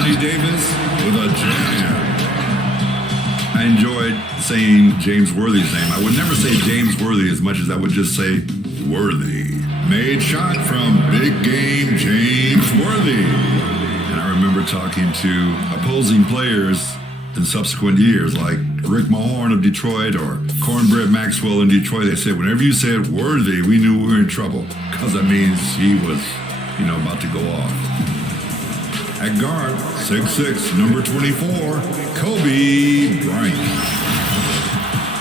Anthony Davis with a jam. I enjoyed saying James Worthy's name. I would never say James Worthy as much as I would just say Worthy. Made shot from big game James Worthy. And I remember talking to opposing players in subsequent years, like Rick Mahorn of Detroit or Cornbread Maxwell in Detroit. They said, whenever you said Worthy, we knew we were in trouble, because that means he was, about to go off. At guard, 6'6", number 24, Kobe Bryant.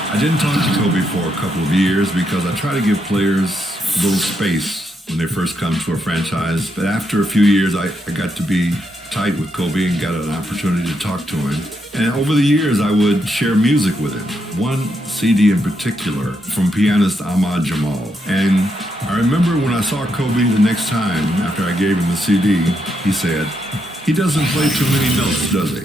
I didn't talk to Kobe for a couple of years because I try to give players a little space when they first come to a franchise. But after a few years, I got to be tight with Kobe and got an opportunity to talk to him. And over the years, I would share music with him. One CD in particular from pianist Ahmad Jamal. And I remember when I saw Kobe the next time after I gave him the CD, he said, "He doesn't play too many notes, does he?"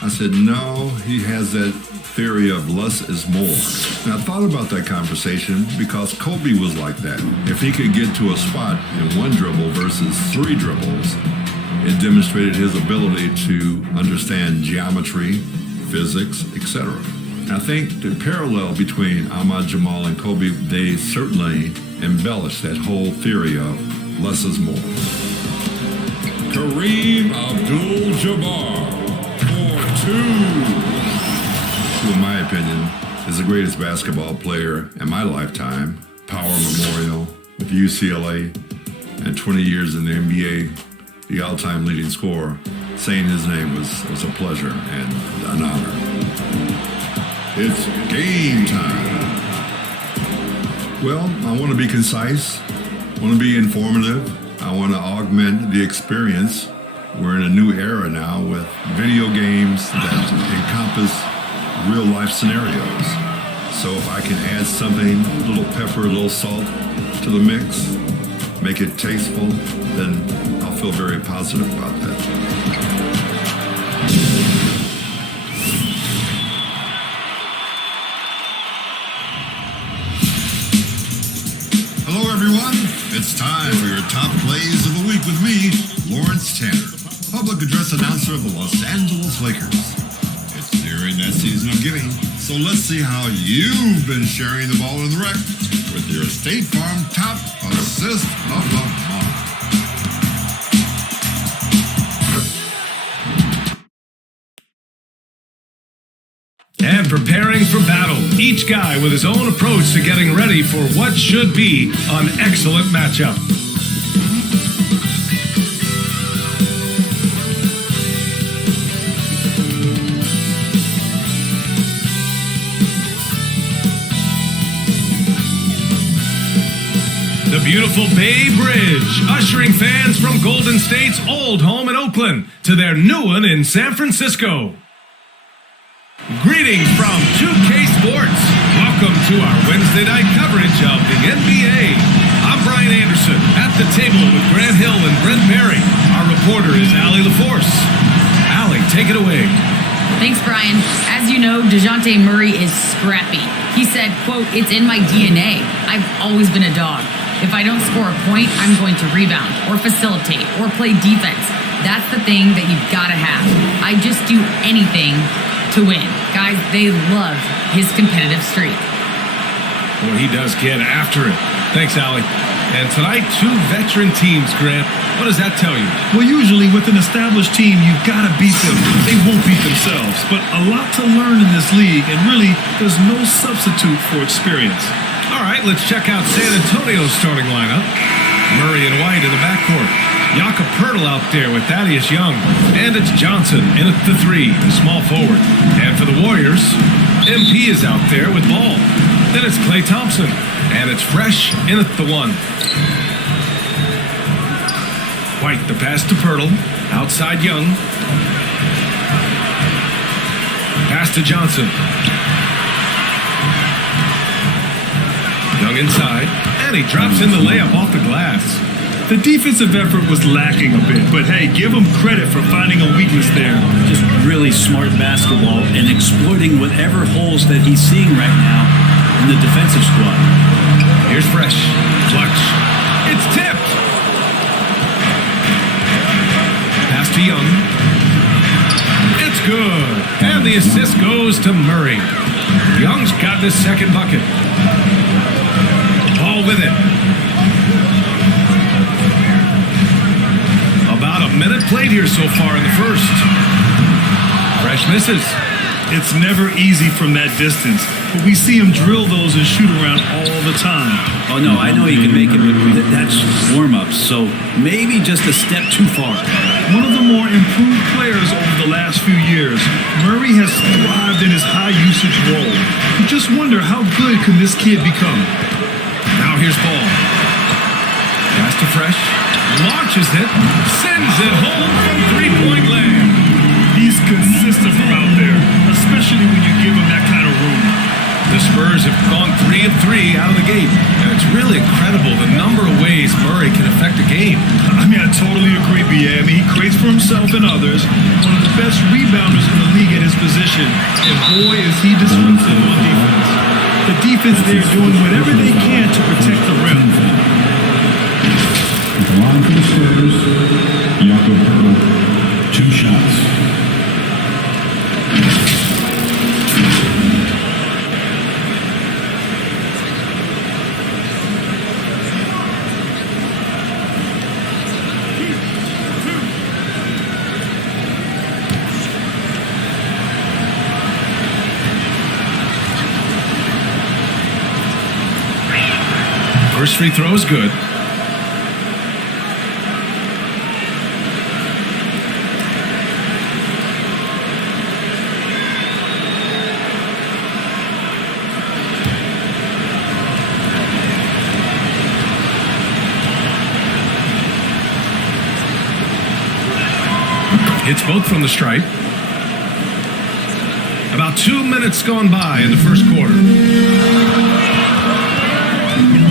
I said, "No, he has that theory of less is more." And I thought about that conversation because Kobe was like that. If he could get to a spot in one dribble versus 3 dribbles, it demonstrated his ability to understand geometry, physics, etc. I think the parallel between Ahmad Jamal and Kobe, they certainly embellished that whole theory of less is more. Kareem Abdul-Jabbar, 4'2", who in my opinion is the greatest basketball player in my lifetime. Power Memorial with UCLA and 20 years in the NBA, the all-time leading scorer. Saying his name was a pleasure and an honor. It's game time. Well, I want to be concise, I want to be informative, I want to augment the experience. We're in a new era now with video games that encompass real-life scenarios. So if I can add something, a little pepper, a little salt to the mix, make it tasteful, then I'll feel very positive about that. Hello, everyone. It's time for your top plays of the week with me, Lawrence Tanner, public address announcer of the Los Angeles Lakers. It's nearing that season of giving, so let's see how you've been sharing the ball in the rec with your State Farm top assist of the month. And preparing for battle, each guy with his own approach to getting ready for what should be an excellent matchup. The beautiful Bay Bridge, ushering fans from Golden State's old home in Oakland to their new one in San Francisco. Greetings from 2K Sports. Welcome to our Wednesday night coverage of the NBA. I'm Brian Anderson, at the table with Grant Hill and Brent Berry. Our reporter is Allie LaForce. Allie, take it away. Thanks, Brian. As you know, DeJounte Murray is scrappy. He said, quote, "It's in my DNA. I've always been a dog. If I don't score a point, I'm going to rebound or facilitate or play defense. That's the thing that you've got to have. I just do anything to win." Guys, they love his competitive streak. Well, he does get after it. Thanks, Allie. And tonight, 2 veteran teams, Grant. What does that tell you? Well, usually with an established team, you've got to beat them. They won't beat themselves. But a lot to learn in this league, and really, there's no substitute for experience. All right, let's check out San Antonio's starting lineup. Murray and White in the backcourt. Jakob Poeltl out there with Thaddeus Young. And it's Johnson in at the 3, the small forward. And for the Warriors, MP is out there with Ball. Then it's Klay Thompson. And it's Fresh in at the 1. White, the pass to Poeltl. Outside Young. Pass to Johnson. Young inside. And he drops in the layup off the glass. The defensive effort was lacking a bit, but hey, give him credit for finding a weakness there. Just really smart basketball and exploiting whatever holes that he's seeing right now in the defensive squad. Here's Fresh. Clutch. It's tipped. Pass to Young. good. And the assist goes to Murray. Young's got his second bucket. Ball with it. About a minute played here so far in the first. Fresh misses. It's never easy from that distance, but we see him drill those and shoot around all the time. Oh, no, I know he can make it, but that's warm-ups, so maybe just a step too far. One of the more improved players over the last few years, Murray has thrived in his high-usage role. You just wonder how good can this kid become? Now here's Ball. Pass to Fresh. Launches it. Sends it home from three-point land. He's consistent from out there, especially when you give him that kind of room. The Spurs have gone 3 of 3 out of the gate, and it's really incredible the number of ways Murray can affect a game. I mean, I totally agree, B.A. I mean, he creates for himself and others. One of the best rebounders in the league at his position, and boy, is he disruptive on defense. The defense there doing whatever they can to protect the rim. At the line for the Spurs, Jakob Poeltl, 2 shots. First free throw is good. Hits both from the stripe. About 2 minutes gone by in the first quarter.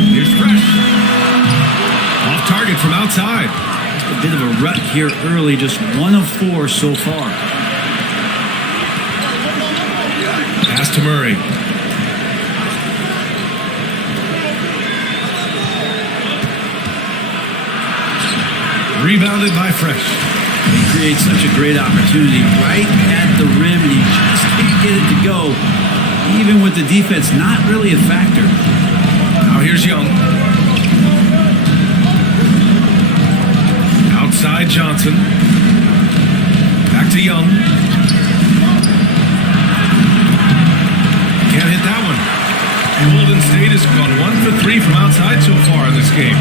Here's Fresh. Off target from outside. A bit of a rut here early, just 1 of 4 so far. Pass to Murray. Rebounded by Fresh. He creates such a great opportunity right at the rim, and he just can't get it to go. Even with the defense not really a factor. Now here's Young. Outside Johnson. Back to Young. Can't hit that one. Golden State has gone 1 for 3 from outside so far in this game.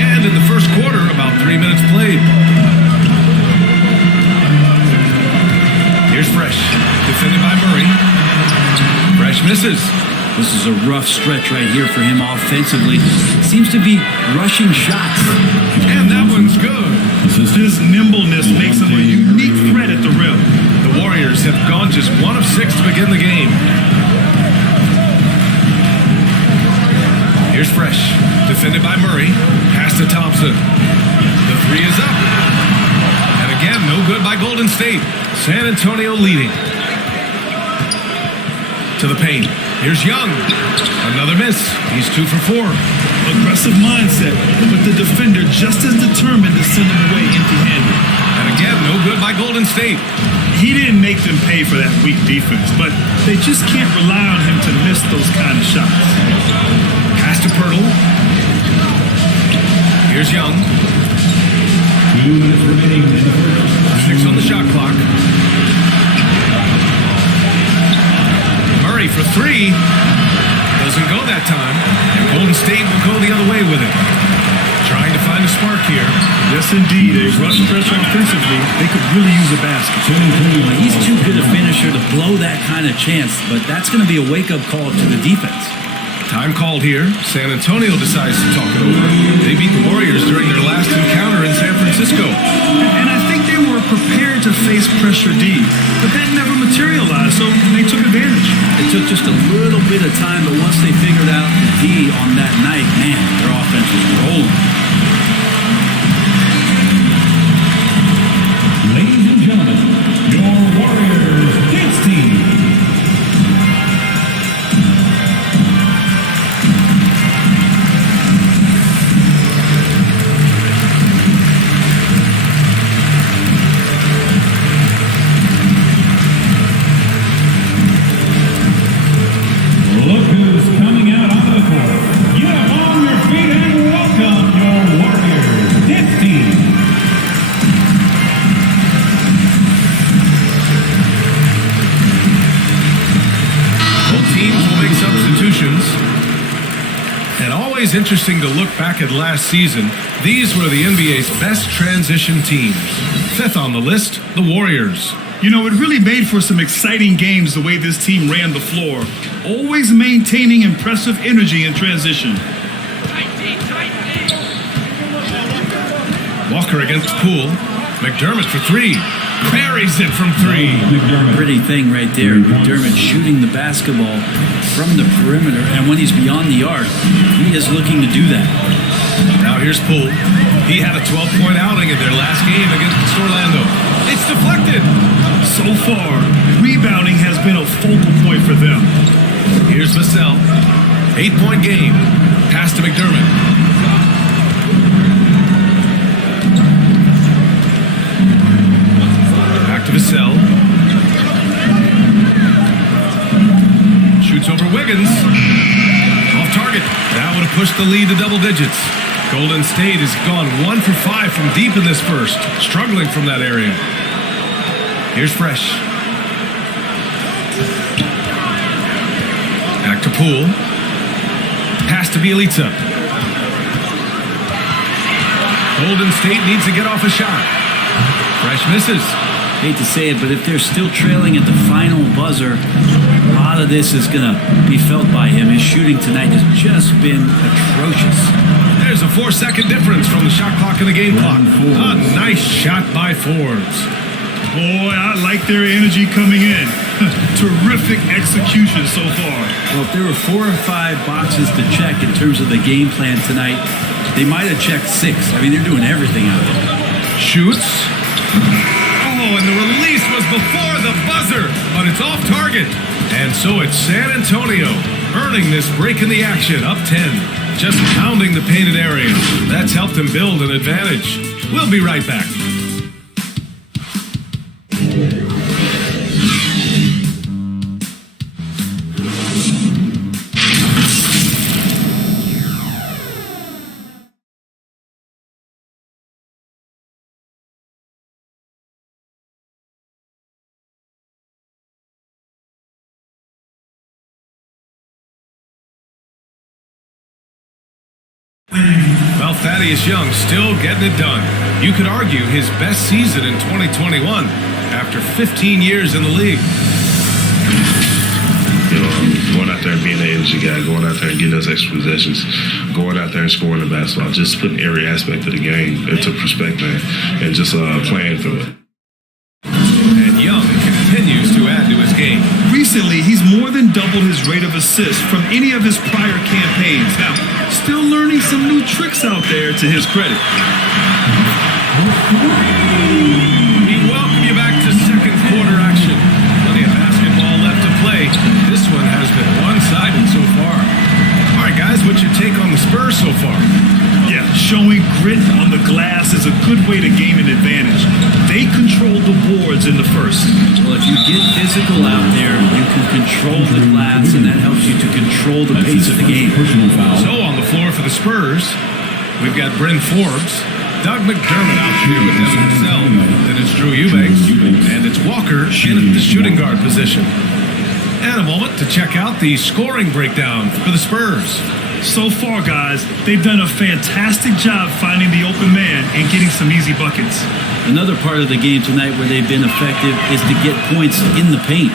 And in the first quarter, about 3 minutes played. Here's Fresh. Defended by Murray. Fresh misses. This is a rough stretch right here for him offensively. Seems to be rushing shots. And that one's good. His nimbleness makes him a unique threat at the rim. The Warriors have gone just 1 of 6 to begin the game. Here's Fresh. Defended by Murray. Pass to Thompson. The 3 is up. And again, no good by Golden State. San Antonio leading. To the paint. Here's Young. Another miss. He's 2 for 4. Aggressive mindset, but the defender just as determined to send him away empty-handed. And again, no good by Golden State. He didn't make them pay for that weak defense, but they just can't rely on him to miss those kind of shots. Pass to Poeltl. Here's Young. 2 minutes remaining in the first. 6 on the shot clock. Murray for 3. Doesn't go that time. And Golden State will go the other way with it. Trying to find a spark here. Yes, indeed. A rush stretch offensively. They could really use a basket. He's too good a finisher to blow that kind of chance, but that's going to be a wake-up call to the defense. Time called here. San Antonio decides to talk it over. They beat the Warriors during their last encounter in San Francisco. And I think they were prepared to face pressure D, but that never materialized, so they took advantage. It took just a little bit of time, but once they figured out the D on that night, man, their offense was rolling. Ladies and gentlemen, your Warriors dance team. always interesting to look back at last season. These were the NBA's best transition teams. Fifth on the list, the Warriors. You know, it really made for some exciting games the way this team ran the floor, always maintaining impressive energy in transition. Walker against Poole. McDermott for three. Buries it from three. Pretty thing right there. McDermott shooting the basketball from the perimeter, and when he's beyond the arc, he is looking to do that. Now here's Poole. He had a 12-point outing in their last game against Orlando. It's deflected. So far, rebounding has been a focal point for them. Here's Vassell. 8-point game. Pass to McDermott. Back to Vassell. Shoots over Wiggins. Off target. That would have pushed the lead to double digits. Golden State has gone 1 for 5 from deep in this first, struggling from that area. Here's Fresh. Back to Poole. Pass to Bielitsa. Golden State needs to get off a shot. Fresh misses. Hate to say it, but if they're still trailing at the final buzzer, a lot of this is going to be felt by him. His shooting tonight has just been atrocious. There's a 4-second difference from the shot clock and the game clock. A nice shot by Forbes. Boy, I like their energy coming in. Terrific execution so far. Well, if there were 4 or 5 boxes to check in terms of the game plan tonight, they might have checked 6. I mean, they're doing everything out there. Shoots. Oh, and the release was before the buzzer, but it's off target. And so it's San Antonio earning this break in the action, up 10. Just pounding the painted area. That's helped him build an advantage. We'll be right back. Well, Thaddeus Young still getting it done. You could argue his best season in 2021 after 15 years in the league. You know, going out there and being the energy guy, going out there and getting those extra possessions, going out there and scoring the basketball, just putting every aspect of the game into perspective and just playing through it. And Young continues to add to his game. Recently, he's more than doubled his rate of assists from any of his prior campaigns. Now, still learning some new tricks out there to his credit. We welcome you back to second quarter action. Plenty of basketball left to play. This one has been one-sided so far. All right, guys, what's your take on the Spurs so far? Yeah, showing grit on the glass is a good way to gain an advantage. They controlled the boards in the first. Well, if you get physical out there, you can control the glass, and that helps you to control the pace of the game. So on the floor for the Spurs, we've got Bryn Forbes, Doug McDermott out here with Devin Vassell, then it's Drew Eubanks, and it's Walker in at the shooting guard position. And a moment to check out the scoring breakdown for the Spurs. So far, guys, they've done a fantastic job finding the open man and getting some easy buckets. Another part of the game tonight where they've been effective is to get points in the paint.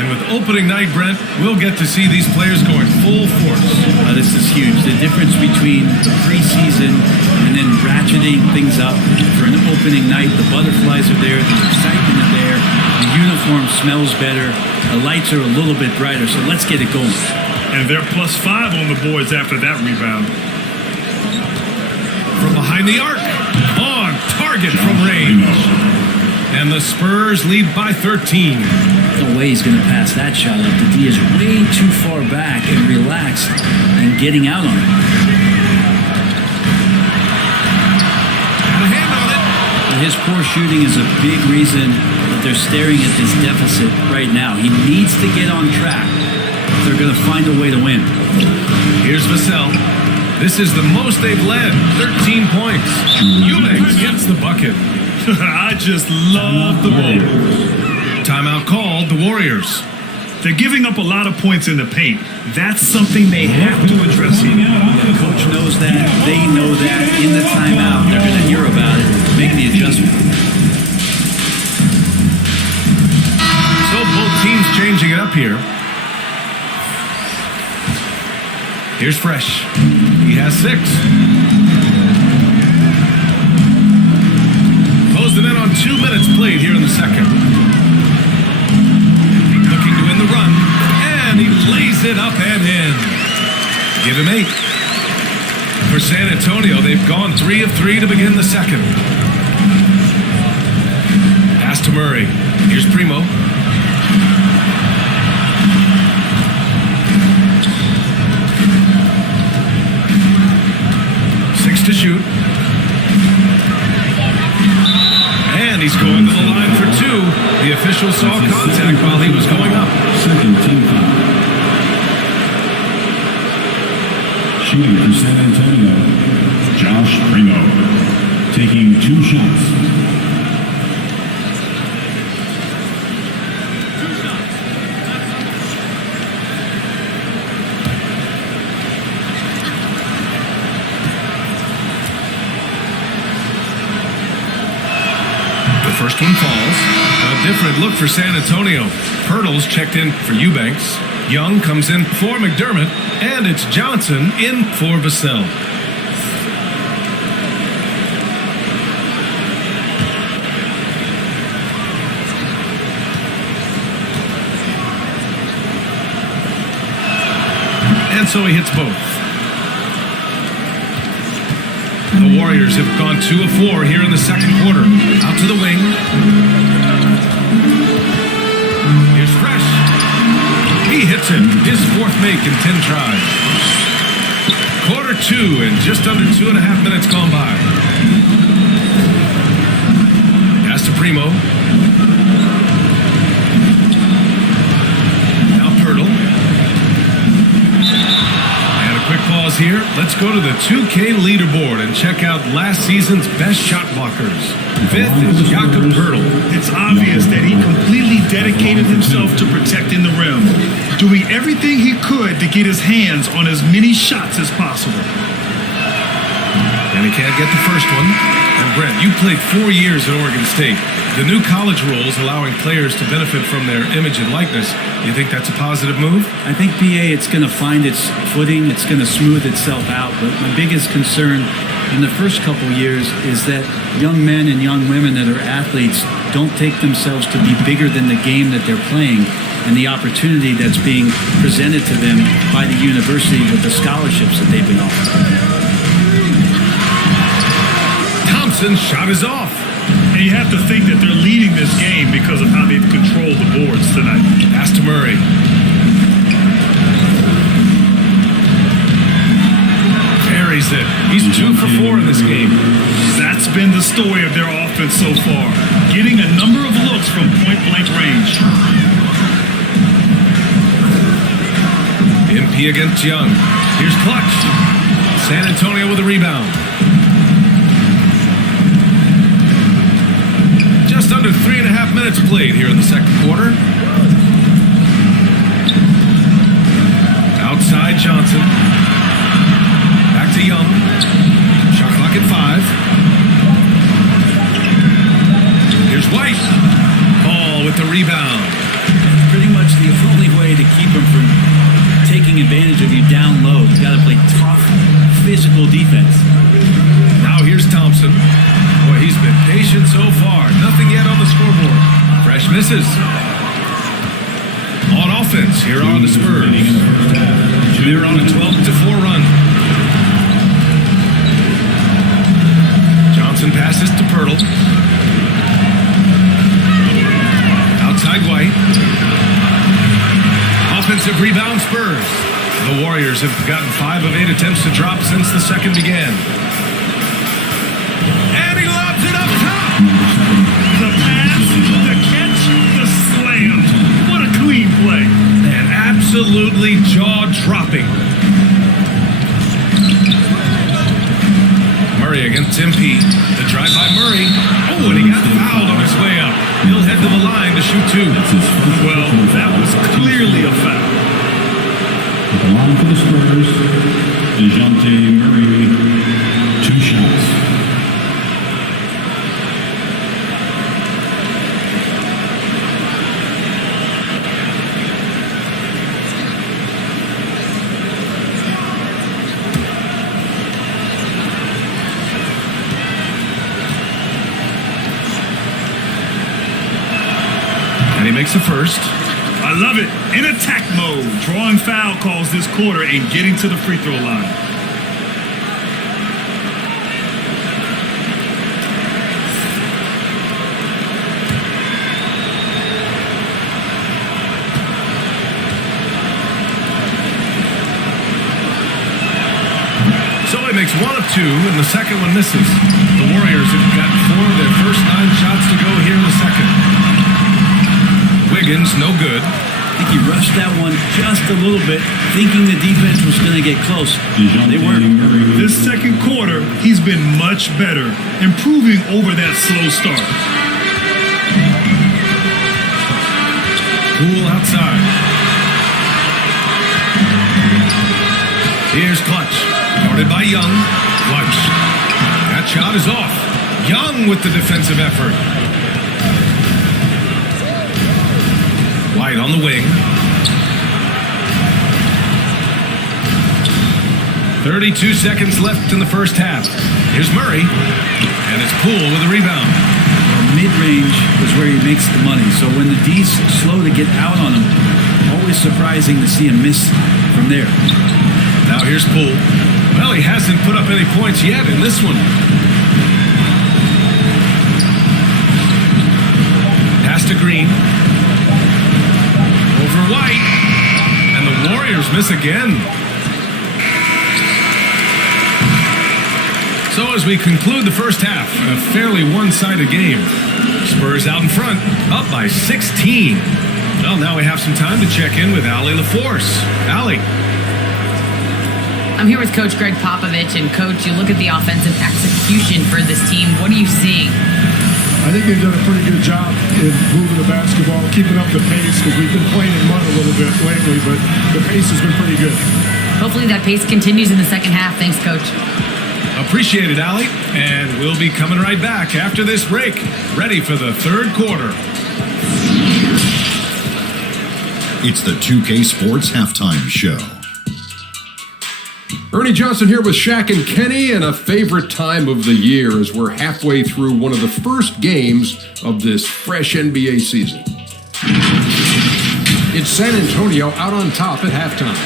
And with opening night, Brent, we'll get to see these players going full force. This is huge. The difference between the preseason and then ratcheting things up for an opening night. The butterflies are there, the excitement is there, the uniform smells better, the lights are a little bit brighter, so let's get it going. And they're +5 on the boards after that rebound. From behind the arc, on target from range. And the Spurs lead by 13. No way he's going to pass that shot up. The D is way too far back and relaxed and getting out on it. Got a hand on it. And his poor shooting is a big reason that they're staring at this deficit right now. He needs to get on track. They're going to find a way to win. Here's Vassell. This is the most they've led, 13 points. Eubanks gets the bucket. I just love the ball. Timeout called, the Warriors. They're giving up a lot of points in the paint. That's something they have to address here. The coach knows that. They know that. In the timeout, they're going to hear about it, make the adjustment. So both teams changing it up here. Here's Fresh. He has 6. Close them in on 2 minutes played here in the second. Looking to win the run. And he lays it up and in. Give him 8. For San Antonio, they've gone 3 of 3 to begin the second. Pass to Murray. Here's Primo. To shoot. And he's going to the line for 2. The official saw contact while he was going up. Second team foul. Shooting for San Antonio, Josh Primo, taking 2 shots. First one falls. A different look for San Antonio. Pirtle's checked in for Eubanks. Young comes in for McDermott. And it's Johnson in for Vassell. And so he hits both. The Warriors have gone 2 of 4 here in the second quarter. Out to the wing. Here's Fresh. He hits it. His 4th make in 10 tries. Quarter 2 and just under 2.5 minutes gone by. Pass to Primo. Now Pirtle. Quick pause here. Let's go to the 2K leaderboard and check out last season's best shot blockers. 5th is Jakob Pirtle. It's obvious that he completely dedicated himself to protecting the rim, doing everything he could to get his hands on as many shots as possible. And he can't get the first one. And Brent, you played 4 years at Oregon State. The new college rules allowing players to benefit from their image and likeness, you think that's a positive move? I think BA, it's going to find its footing. It's going to smooth itself out. But my biggest concern in the first couple years is that young men and young women that are athletes don't take themselves to be bigger than the game that they're playing and the opportunity that's being presented to them by the university with the scholarships that they've been offered. Thompson's shot is off. And you have to think that they're leading this game because of how they've controlled the boards tonight. Pass to Murray. Buries it. He's 2 for 4 in this game. That's been the story of their offense so far, getting a number of looks from point-blank range. MP against Young. Here's Clutch. San Antonio with a rebound. Just under 3.5 minutes played here in the second quarter. Outside Johnson. Back to Young. Shot clock at 5. Here's White. Ball with the rebound. Pretty much the only way to keep him from taking advantage of you down low. You've got to play tough, physical defense. Now here's Thompson. Boy, he's been patient so far. Nothing yet on the scoreboard. Fresh misses. On offense, here are the Spurs. They're on a 12-4 run. Johnson passes to Pirtle. Outside White. Offensive rebound Spurs. The Warriors have gotten 5 of 8 attempts to drop since the second began. And he lobs it up top. The pass, the catch, the slam. What a clean play. And absolutely jaw-dropping. Murray against MP. The drive by Murray. Oh, and he got fouled on his way up. He'll head end of the line to shoot 2. That's his first Well, personal that foul. was clearly a foul. At the line for the Spurs, DeJounte Murray, 2 shots. And he makes the first. I love it. In attack mode, drawing foul calls this quarter and getting to the free throw line. So he makes 1 of 2, and the second one misses. The Warriors have got 4 of their first 9 shots to go here in the second. Wiggins, no good. I think he rushed that one just a little bit, thinking the defense was going to get close. DeJounte They weren't. Murray, This second quarter, he's been much better, improving over that slow start. Poole outside. Here's Clutch. Guarded by Young. Clutch. That shot is off. Young with the defensive effort. White on the wing. 32 seconds left in the first half. Here's Murray. And it's Poole with the rebound. Mid-range is where he makes the money. So when the D's slow to get out on him, always surprising to see him miss from there. Now here's Poole. Well, he hasn't put up any points yet in this one. Pass to Green. Over White. And the Warriors miss again. So as we conclude the first half, a fairly one-sided game. Spurs out in front, up by 16. Well, now we have some time to check in with Allie LaForce. Allie. I'm here with Coach Greg Popovich, and Coach, you look at the offensive execution for this team. What are you seeing? I think they've done a pretty good job in moving the basketball, keeping up the pace, because we've been playing in mud a little bit lately, but the pace has been pretty good. Hopefully that pace continues in the second half. Thanks, Coach. Appreciate it, Allie. And we'll be coming right back after this break, ready for the third quarter. It's the 2K Sports Halftime Show. Ernie Johnson here with Shaq and Kenny, and a favorite time of the year as we're halfway through one of the first games of this fresh NBA season. It's San Antonio out on top at halftime.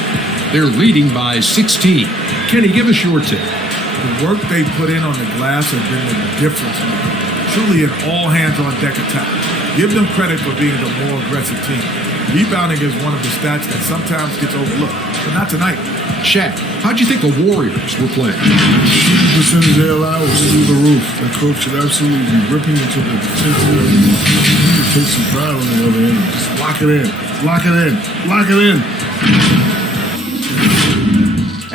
They're leading by 16. Kenny, give us your take. The work they put in on the glass has been the difference maker. Truly an all-hands-on-deck attack. Give them credit for being the more aggressive team. Rebounding is one of the stats that sometimes gets overlooked, but not tonight. Shaq, how'd you think the Warriors were playing? The percentage they allow was through the roof. The coach should absolutely be ripping into the defensive area. He need to take some pride on the other end. Just lock it in. Lock it in. Lock it in.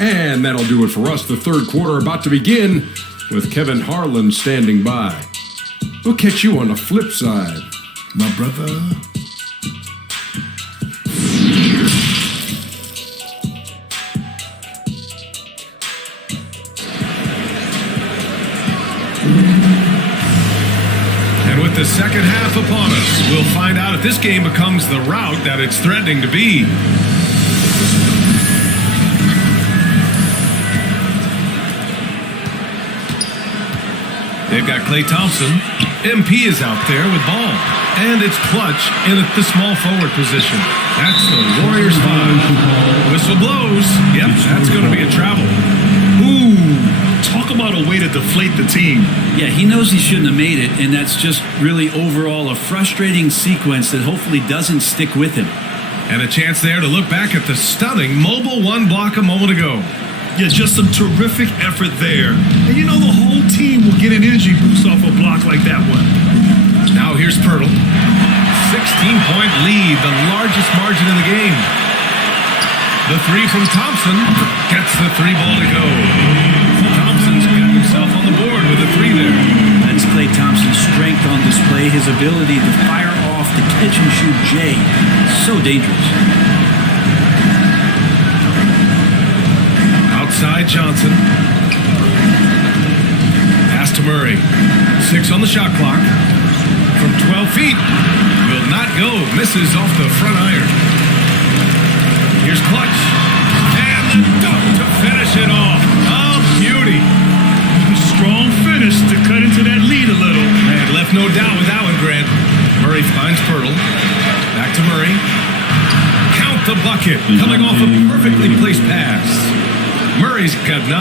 And that'll do it for us. The third quarter about to begin with Kevin Harlan standing by. We'll catch you on the flip side, My brother. And with the second half upon us, we'll find out if this game becomes the rout that it's threatening to be. They've got Klay Thompson. MP is out there with ball. And it's Clutch in at the small forward position. That's the Warriors 5. Whistle blows. Yep, that's going to be a travel. Ooh, talk about a way to deflate the team. Yeah, he knows he shouldn't have made it, and that's just really overall a frustrating sequence that hopefully doesn't stick with him. And a chance there to look back at the stunning mobile one block a moment ago. Yeah, just some terrific effort there. And you know the whole team will get an energy boost off a block like that one. Now here's Pirtle. 16-point lead, the largest margin in the game. The three from Thompson gets the three ball to go. Thompson's got himself on the board with a three there. That's Klay Thompson's strength on display, his ability to fire off the catch-and-shoot J. So dangerous. Outside Johnson. Pass to Murray. 6 on the shot clock. From 12 feet. Will not go. Misses off the front iron. Here's Clutch. And the dunk to finish it off. Oh, beauty. Strong finish to cut into that lead a little. And left no doubt with that one, Grant. Murray finds Pirtle. Back to Murray. Count the bucket. Coming off a perfectly placed pass. Murray's got 9.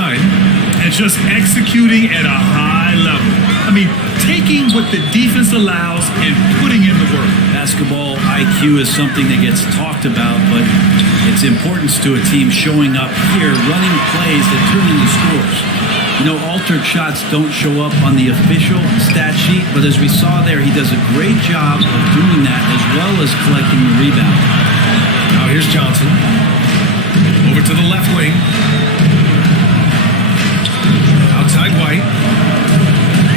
And just executing at a high level. I mean, taking what the defense allows and putting in the work. Basketball IQ is something that gets talked about, but its importance to a team showing up here, running plays that turn into scores. You know, altered shots don't show up on the official stat sheet, but as we saw there, he does a great job of doing that as well as collecting the rebound. Now here's Johnson. Over to the left wing. Outside White.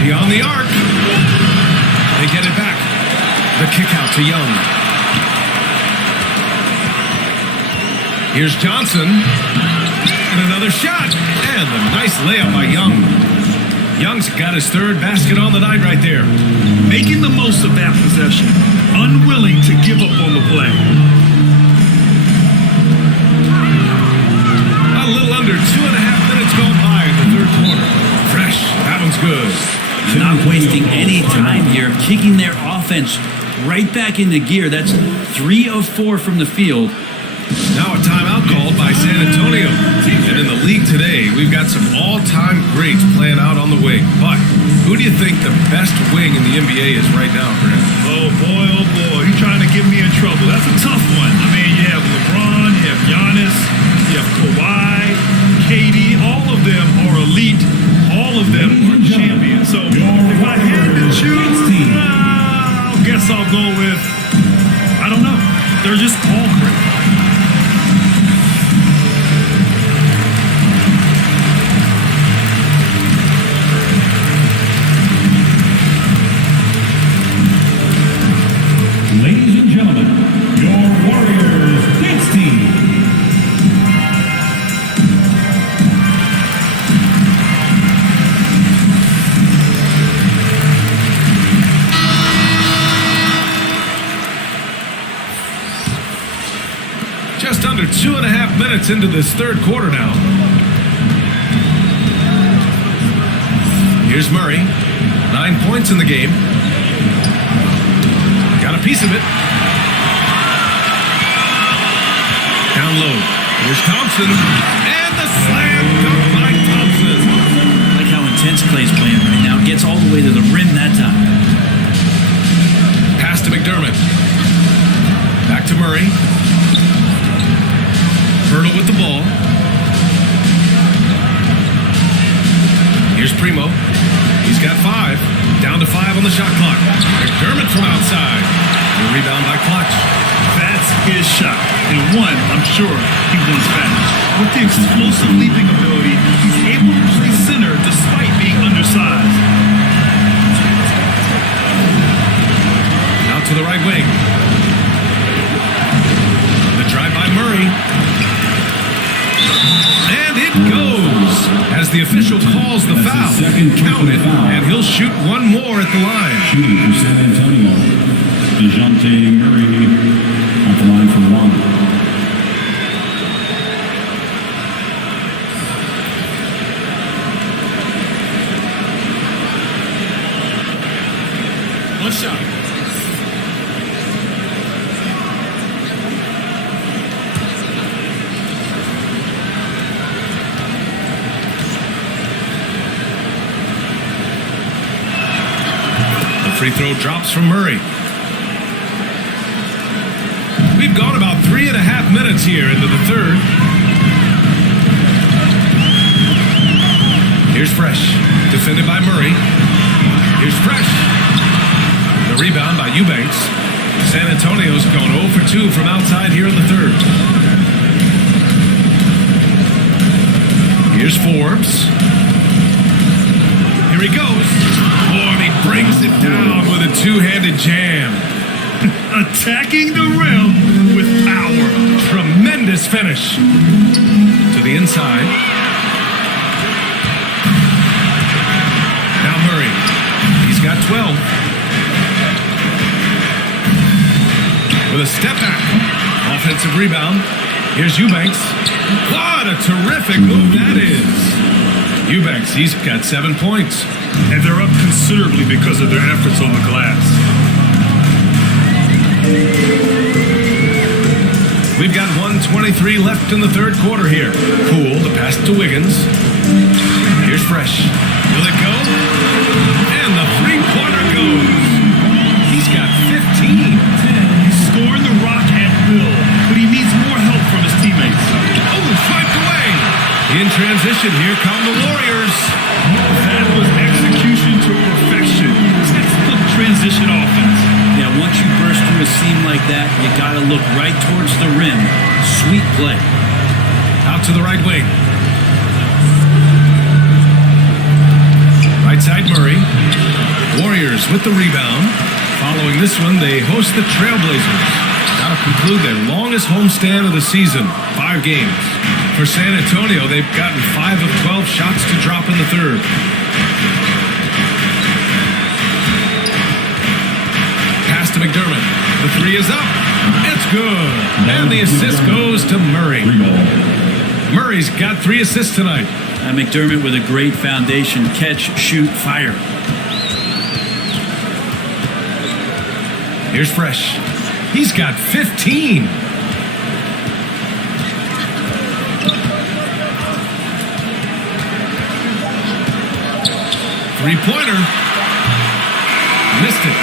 Beyond the arc. They get it back. The kick out to Young. Here's Johnson. And another shot. And a nice layup by Young. Young's got his 3rd basket on the night right there. Making the most of that possession. Unwilling to give up on the play. A little under 2.5 minutes gone by in the 3rd quarter. Fresh. That one's good. Not wasting any time here. Kicking their offense right back into gear. That's 3 of 4 from the field. Now a timeout called by San Antonio. And in the league today, we've got some all-time greats playing out on the wing. But who do you think the best wing in the NBA is right now, Grant? Oh, boy, you're trying to get me in trouble. That's a tough one. I mean, you have LeBron, you have Giannis, you have Kawhi, KD. All of them are elite. All of them are champions. So if I had to choose, I guess I'll go with, I don't know. They're just all great. Ladies and gentlemen, your Warriors dance team. Just under 2.5 minutes into this 3rd quarter now. Here's Murray. 9 points in the game. Got a piece of it. Down low. Here's Thompson. And the slam dunk by Thompson. I like how intense Clay's playing right now. Gets all the way to the rim that time. Pass to McDermott. Back to Murray. Pirtle with the ball. Here's Primo. He's got 5. Down to 5 on the shot clock. McDermott from outside. The rebound by Clutch. That's his shot. And one, I'm sure he wants back. With the explosive leaping ability, he's able to play center despite being undersized. Out to the right wing. The drive by Murray. And it goes as the official calls the foul. Count it, and he'll shoot one more at the line. Shooting for San Antonio, DeJounte Murray at the line for 1. One shot. Free throw drops from Murray. We've gone about 3.5 minutes here into the 3rd. Here's Fresh, defended by Murray. Here's Fresh. The rebound by Eubanks. San Antonio's gone 0 for 2 from outside here in the 3rd. Here's Forbes. Here he goes. Oh, and he breaks Takes it down with a two-handed jam. Attacking the rim with power. Tremendous finish. To the inside. Now Murray. He's got 12. With a step back. Offensive rebound. Here's Eubanks. What a terrific move that is. Eubanks, he's got 7 points. And they're up considerably because of their efforts on the glass. We've got 1:23 left in the third quarter here. Poole, the pass to Wiggins. Here's Fresh. Will it go? And the three-pointer goes. He's got 15. He's scoring the rock at will, but he needs more help from his teammates. Oh, swiped away. In transition, here come the Warriors. That was execution to perfection. Textbook transition offense. Yeah, once you burst through a seam like that, you got to look right towards the rim. Sweet play. Out to the right wing. Right side Murray. Warriors with the rebound. Following this one, they host the Trailblazers. That'll conclude their longest homestand of the season, 5 games. For San Antonio, they've gotten 5 of 12 shots to drop in the third. Pass to McDermott. The three is up. It's good. And the assist goes to Murray. Murray's got 3 assists tonight. McDermott with a great foundation. Catch, shoot, fire. Here's Fresh. He's got 15. Three-pointer. Missed it.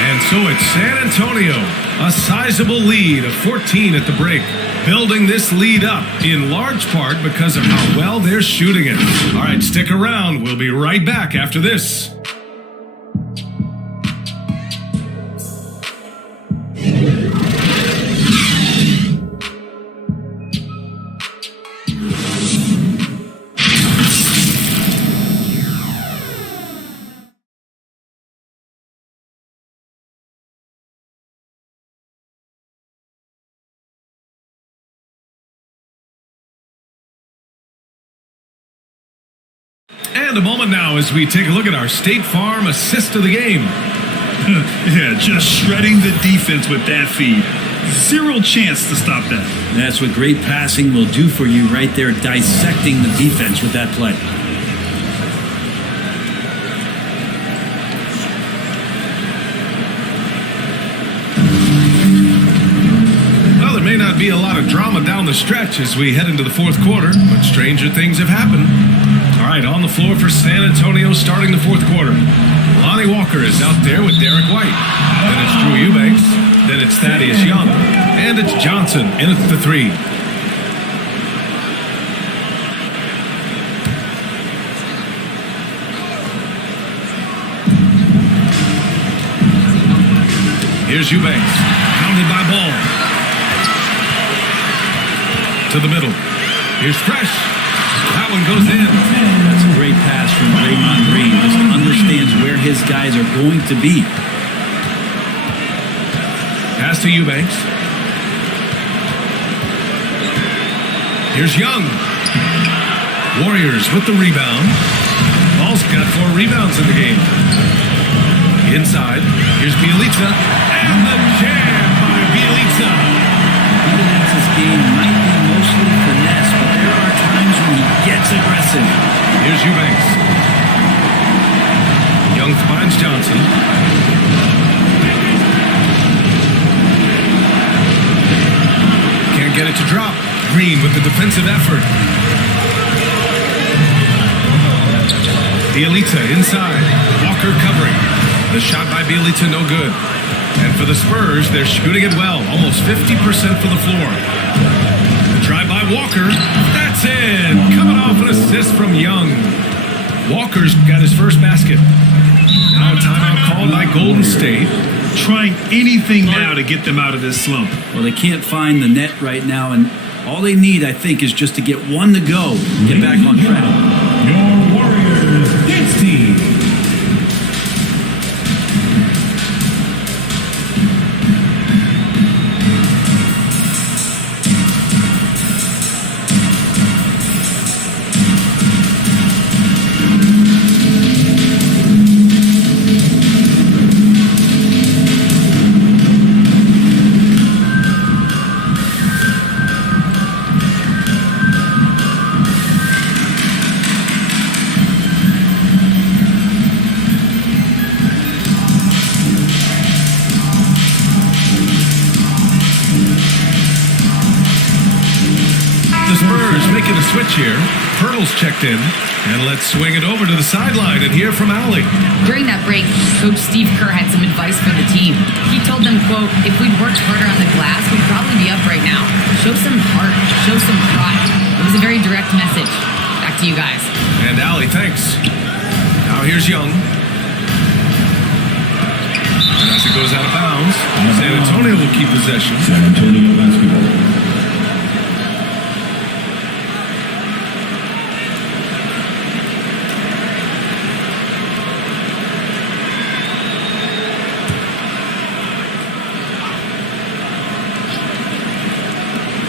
And so it's San Antonio. A sizable lead of 14 at the break. Building this lead up in large part because of how well they're shooting it. All right, stick around. We'll be right back after this. And a moment now as we take a look at our State Farm assist of the game. Yeah, just shredding the defense with that feed. Zero chance to stop that. That's what great passing will do for you right there, dissecting the defense with that play. Well, there may not be a lot of drama down the stretch as we head into the fourth quarter, but stranger things have happened. All right, on the floor for San Antonio starting the fourth quarter. Lonnie Walker is out there with Derek White. Then it's Drew Eubanks. Then it's Thaddeus Young. And it's Johnson in at the three. Here's Eubanks. Pounded by Ball. To the middle. Here's Fresh. That one goes in. That's a great pass from Draymond Green. Just understands where his guys are going to be. Pass to Eubanks. Here's Young. Warriors with the rebound. Ball's got 4 rebounds in the game. Inside. Here's Bielitsa. And the jam by Bielitsa. Bielitsa's game might be mostly finesse, but there are times when he gets aggressive. Here's Eubanks. Young finds Johnson. Can't get it to drop. Green with the defensive effort. Bielitsa inside. Walker covering. The shot by Bielitsa no good. And for the Spurs, they're shooting it well. Almost 50% for the floor. The drive by Walker. That's in. Coming off an assist from Young. Walker's got his first basket. Now a timeout called by Golden State. Trying anything now to get them out of this slump. Well, they can't find the net right now, and all they need, I think, is just to get one to go, get back on track. Your Warriors Dance Team. switch here. Pirtle's checked in. And let's swing it over to the sideline and hear from Allie. During that break, Coach Steve Kerr had some advice for the team. He told them, quote, if we'd worked harder on the glass, we'd probably be up right now. Show some heart. Show some pride. It was a very direct message. Back to you guys. And Allie, thanks. Now here's Young. And as it goes out of bounds, San Antonio will keep possession. San Antonio basketball.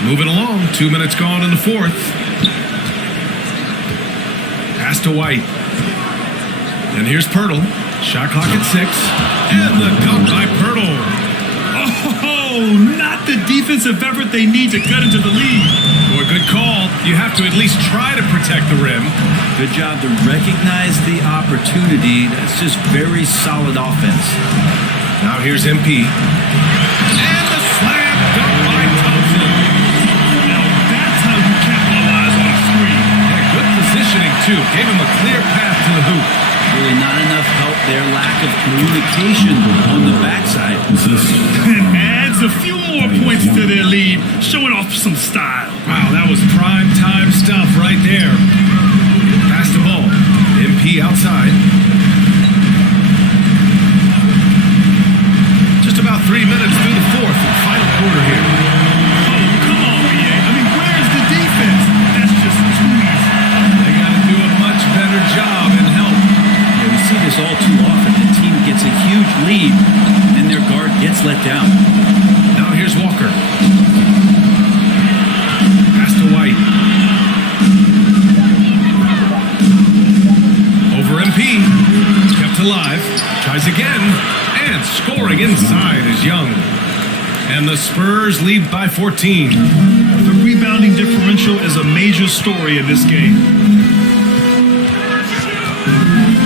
Moving along, 2 minutes gone in the fourth. Pass to White. And here's Pirtle. Shot clock at 6. And the dunk by Pirtle. Oh, not the defensive effort they need to cut into the lead. Boy, good call. You have to at least try to protect the rim. Good job to recognize the opportunity. That's just very solid offense. Now here's MP. And the slam dunk by Thompson. Now that's how you capitalize on a screen. Yeah, good positioning, too. Gave him a clear path to the hoop. Really not enough help there. Lack of communication on the backside. And adds a few more points to their lead, showing off some style. Wow, that was prime time stuff right there. Pass the ball. MP outside. Just about 3 minutes through the fourth and final quarter here. Oh, come on, BA. I mean, where's the defense? That's just too easy. They got to do a much better job and help. Yeah, we see this all too often. The team gets a huge lead, and their guard gets let down. Now here's Walker. Pass to White. Over MP. Kept alive. Tries again. And scoring inside is Young. And the Spurs lead by 14. The rebounding differential is a major story in this game.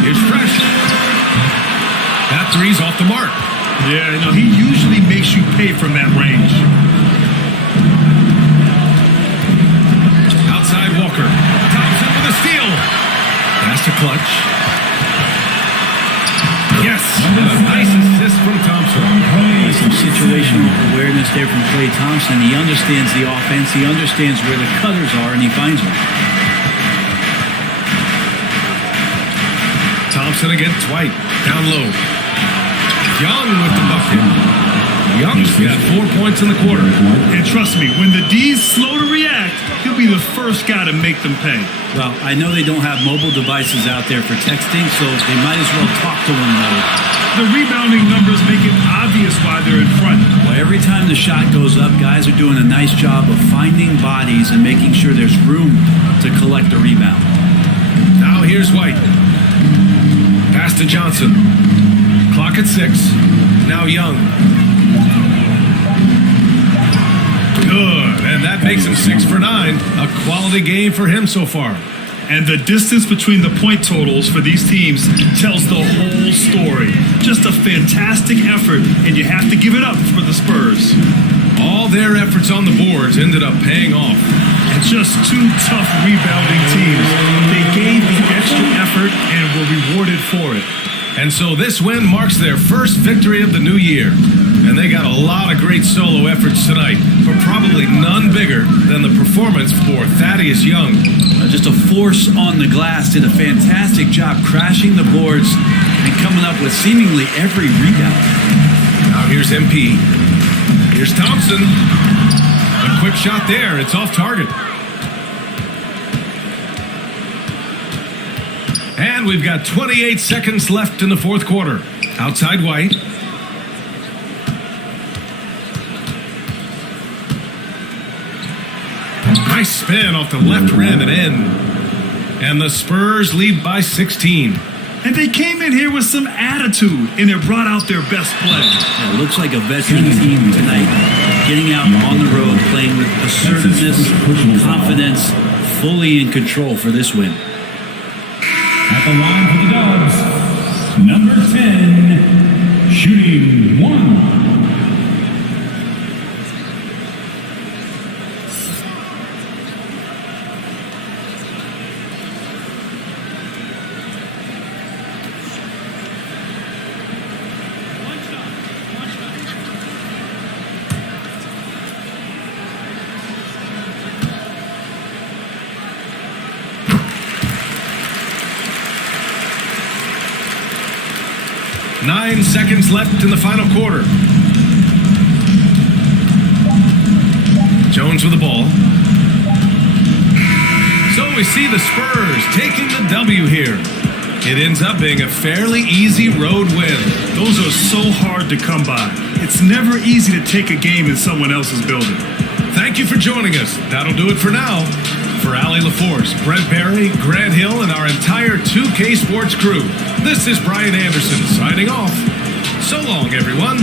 Here's Fresh. That three's off the mark. Yeah, you know, he usually makes you pay from that range. Outside Walker. Thompson with a steal. Pass to Clutch. Yes, and a nice assist from Thompson. Some situational awareness there from Klay Thompson. He understands the offense. He understands where the cutters are, and he finds them. Thompson against White. Down low. Young with the bucket. Young's got 4 points in the quarter. And trust me, when the D's slow to react, he'll be the first guy to make them pay. Well, I know they don't have mobile devices out there for texting, so they might as well talk to one another. The rebounding numbers make it obvious why they're in front. Well, every time the shot goes up, guys are doing a nice job of finding bodies and making sure there's room to collect the rebound. Now here's White. Pass to Johnson. Clock at 6. Now Young. Good, and that makes him 6 for 9. A quality game for him so far. And the distance between the point totals for these teams tells the whole story. Just a fantastic effort, and you have to give it up for the Spurs. All their efforts on the boards ended up paying off. And just two tough rebounding teams. They gave the extra effort and were rewarded for it. And so this win marks their first victory of the new year. And they got a lot of great solo efforts tonight, but probably none bigger than the performance for Thaddeus Young. Just a force on the glass, did a fantastic job crashing the boards and coming up with seemingly every rebound. Now here's MP. Here's Thompson. A quick shot there. It's off target. And we've got 28 seconds left in the fourth quarter. Outside White. Nice spin off the left rim and in. And the Spurs lead by 16. And they came in here with some attitude, and it brought out their best play. Yeah, it looks like a veteran team tonight. Getting out on the road, playing with assertiveness, confidence, fully in control for this win. At the line for the Dubs, number 10, shooting 1. 9 seconds left in the final quarter. Jones with the ball. So we see the Spurs taking the W here. It ends up being a fairly easy road win. Those are so hard to come by. It's never easy to take a game in someone else's building. Thank you for joining us. That'll do it for now. For Allie LaForce, Brent Barry, Grant Hill, and our entire 2K Sports crew, this is Brian Anderson signing off. So long, everyone.